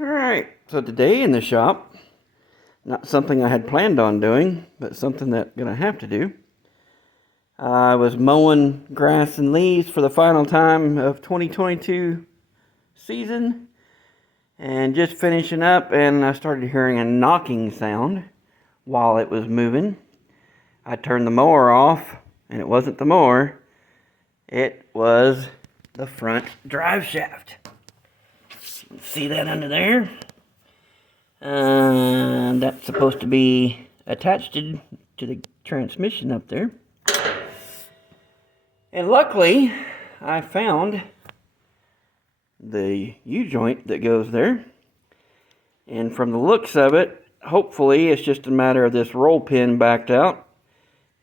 Alright, so today in the shop, not something I had planned on doing, but something that I'm going to have to do. I was mowing grass and leaves for the final time of 2022 season, and just finishing up, and I started hearing a knocking sound while it was moving. I turned the mower off, and it wasn't the mower, it was the front drive shaft. See that under there? That's supposed to be attached to the transmission up there. And luckily, I found the U-joint that goes there. And from the looks of it, hopefully it's just a matter of this roll pin backed out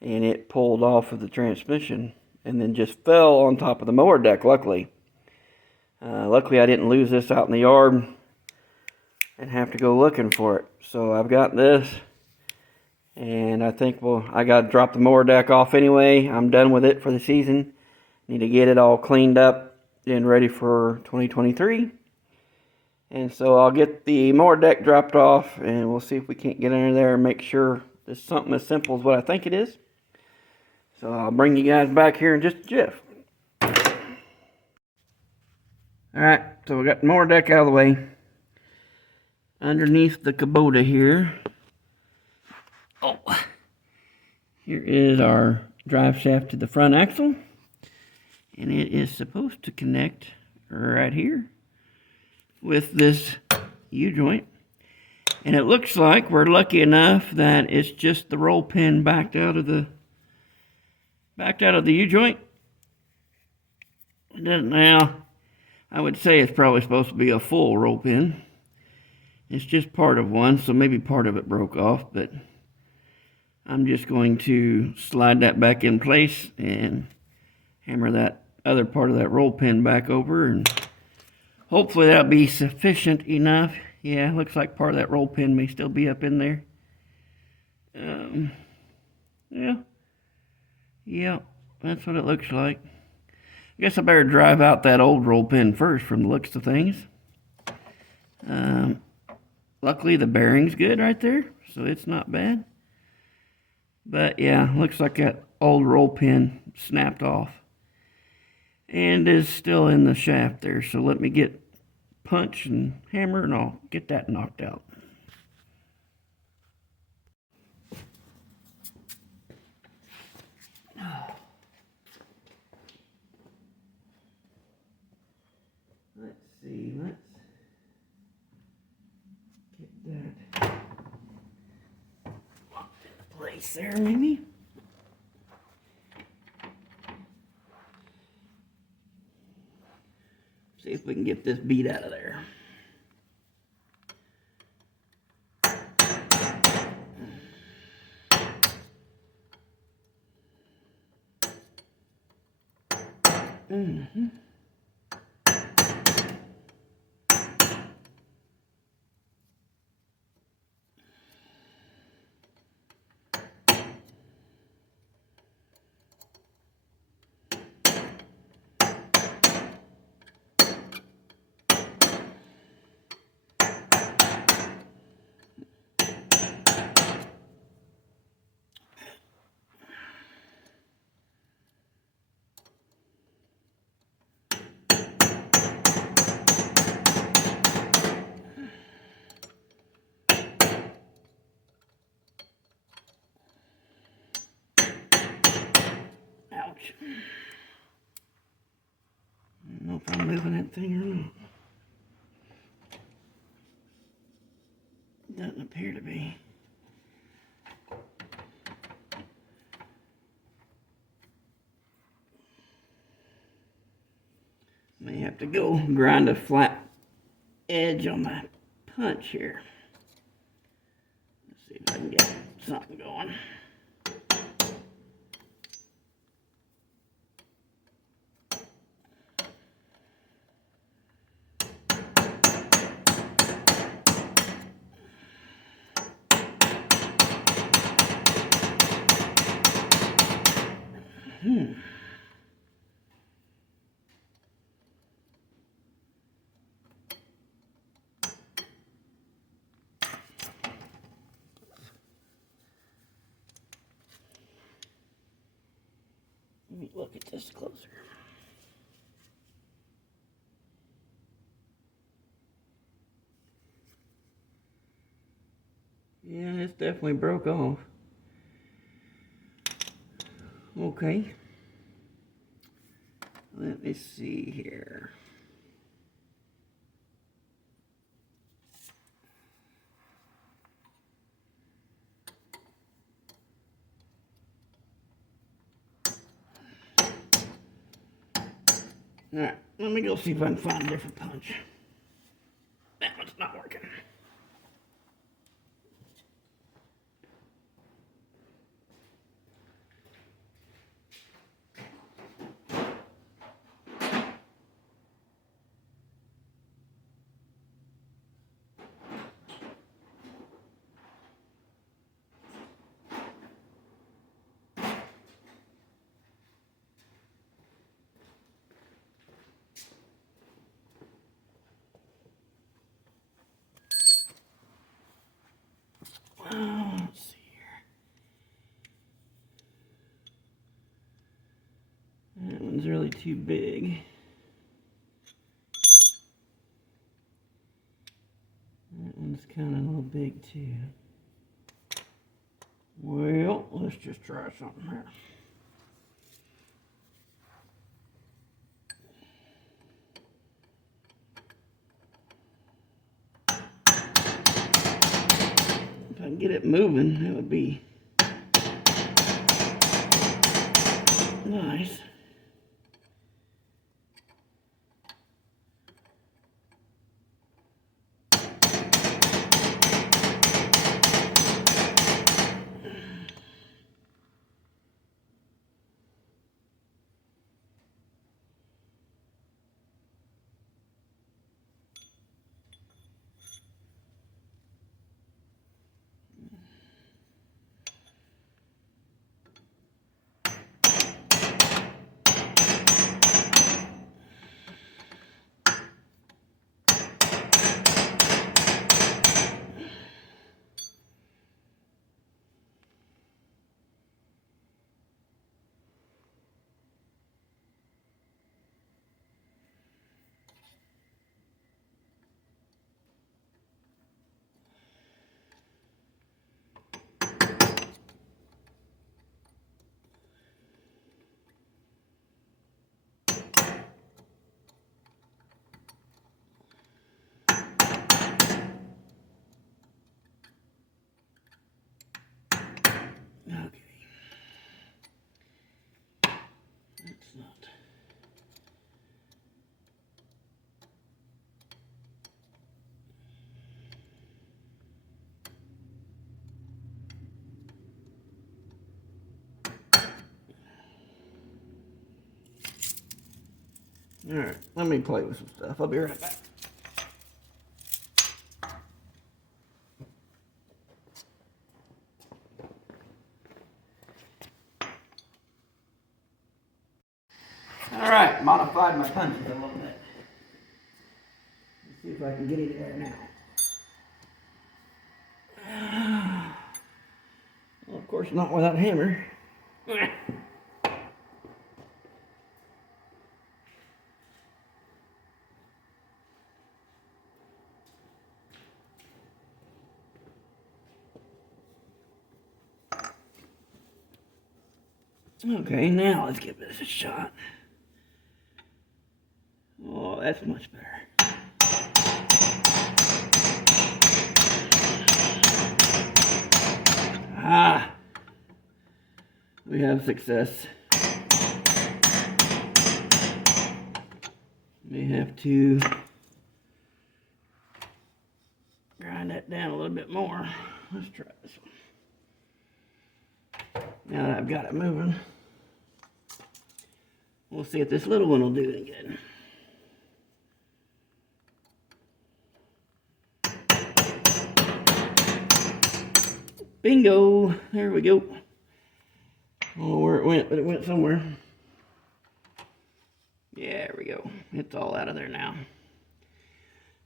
and it pulled off of the transmission and then just fell on top of the mower deck, luckily. Luckily I didn't lose this out in the yard and have to go looking for it. So I've got this, and I think, well, I got to drop the mower deck off anyway. I'm done with it for the season. Need to get it all cleaned up and ready for 2023. And so I'll get the mower deck dropped off, and we'll see if we can't get under there and make sure it's something as simple as what I think it is. So I'll bring you guys back here in just a jiff. Alright, so we got the mower deck out of the way. Underneath the Kubota here, here is our drive shaft to the front axle, and it is supposed to connect right here with this U-joint. And it looks like we're lucky enough that it's just the roll pin backed out of the U-joint. It doesn't now. I would say it's probably supposed to be a full roll pin. It's just part of one, so maybe part of it broke off, but I'm just going to slide that back in place and hammer that other part of that roll pin back over, and hopefully that'll be sufficient enough. Yeah, looks like part of that roll pin may still be up in there. Yeah, that's what it looks like. I guess I better drive out that old roll pin first from the looks of things. Luckily the bearing's good right there, so it's not bad. But yeah, looks like that old roll pin snapped off and is still in the shaft there. So let me get punch and hammer and I'll get that knocked out. Let's see, let's get that locked into place there maybe. See if we can get this bead out of there. Ouch. I don't know if I'm moving that thing or not. Doesn't appear to be. May have to go grind a flat edge on my punch here. Let's see if I can get something going. Look at this closer. Yeah, it's definitely broke off. Okay. Let me see here. Alright, let me go see if I can find a different punch. That one's not working. Let's see here. That one's really too big. That one's kind of a little big too. Well, let's just try something here. If I can get it moving, that would be nice. Okay. That's not. Alright, let me play with some stuff. I'll be right back. Alright, modified my punches a little bit. Let's see if I can get anywhere now. Well, of course, not without a hammer. Okay, now let's give this a shot. Oh, that's much better. Ah! We have success. May have to grind that down a little bit more. Let's try this one. Now that I've got it moving, we'll see if this little one will do any good. Bingo! There we go. I don't know where it went, but it went somewhere. Yeah, there we go. It's all out of there now.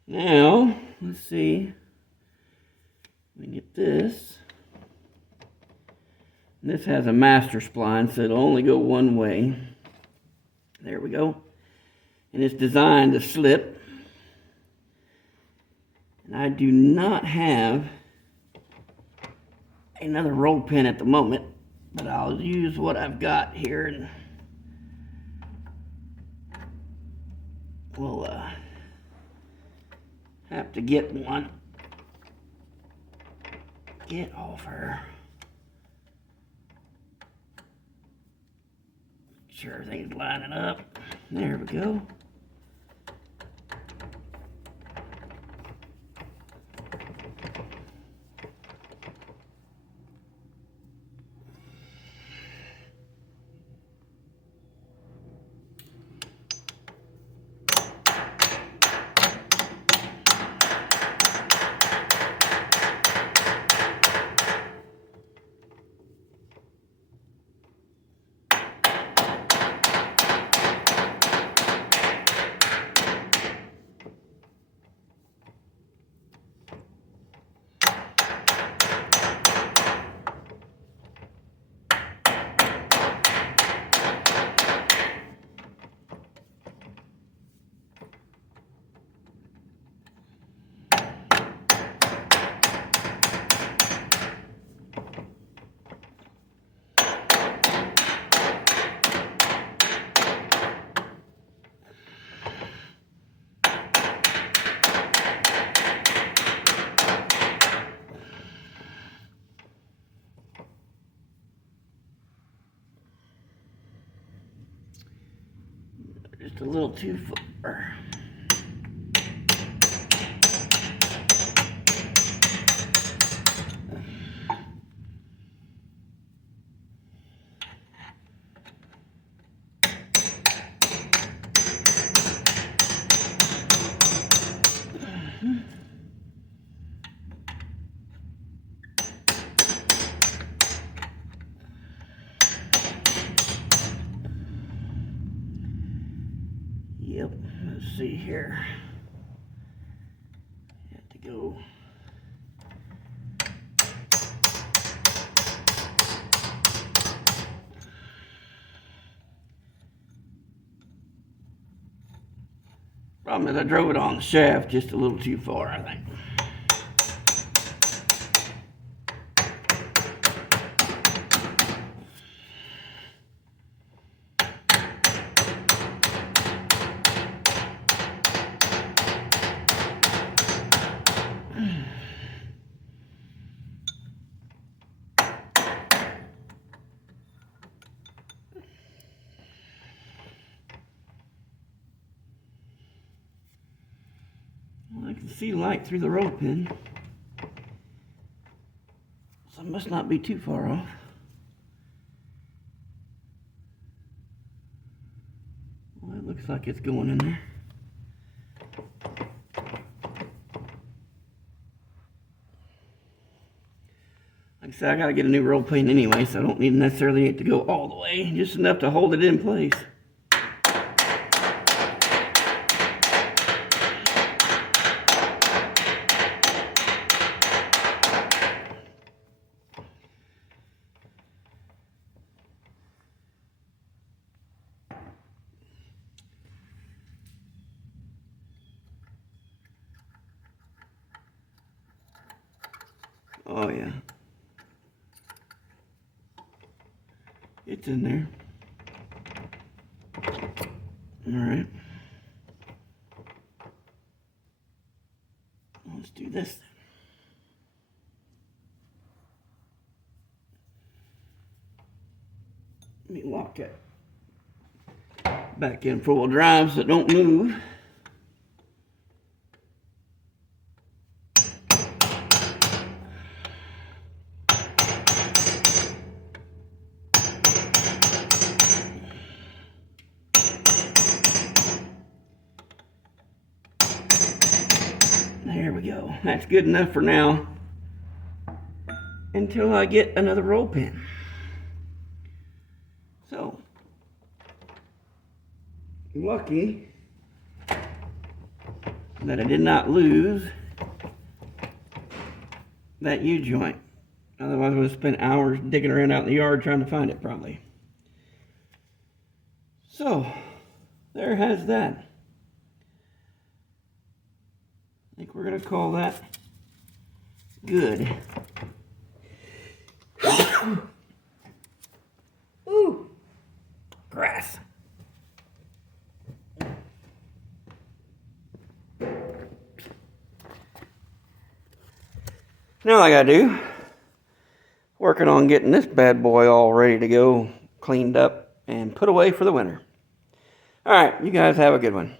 Now, let's see. We get this. This has a master spline, so it'll only go one way. There we go. And it's designed to slip. And I do not have another roll pin at the moment, but I'll use what I've got here, and we'll have to get one. Get off her. Make sure everything's lining up. There we go. Just a little too far. Yep, let's see here. Have to go. Problem is I drove it on the shaft just a little too far, I think. Well, I can see light through the roll pin, so it must not be too far off. Well, it looks like it's going in there. Like I said, I gotta get a new roll pin anyway, so I don't necessarily need to go all the way, just enough to hold it in place. Oh yeah. It's in there. Alright. Let's do this. Let me lock it back in four-wheel drive so it don't move. There we go. That's good enough for now until I get another roll pin. So, lucky that I did not lose that U-joint. Otherwise I would have spent hours digging around out in the yard trying to find it probably. So, there has that. I think we're going to call that good. Ooh, grass. Now all I gotta do, working on getting this bad boy all ready to go, cleaned up, and put away for the winter. All right, you guys have a good one.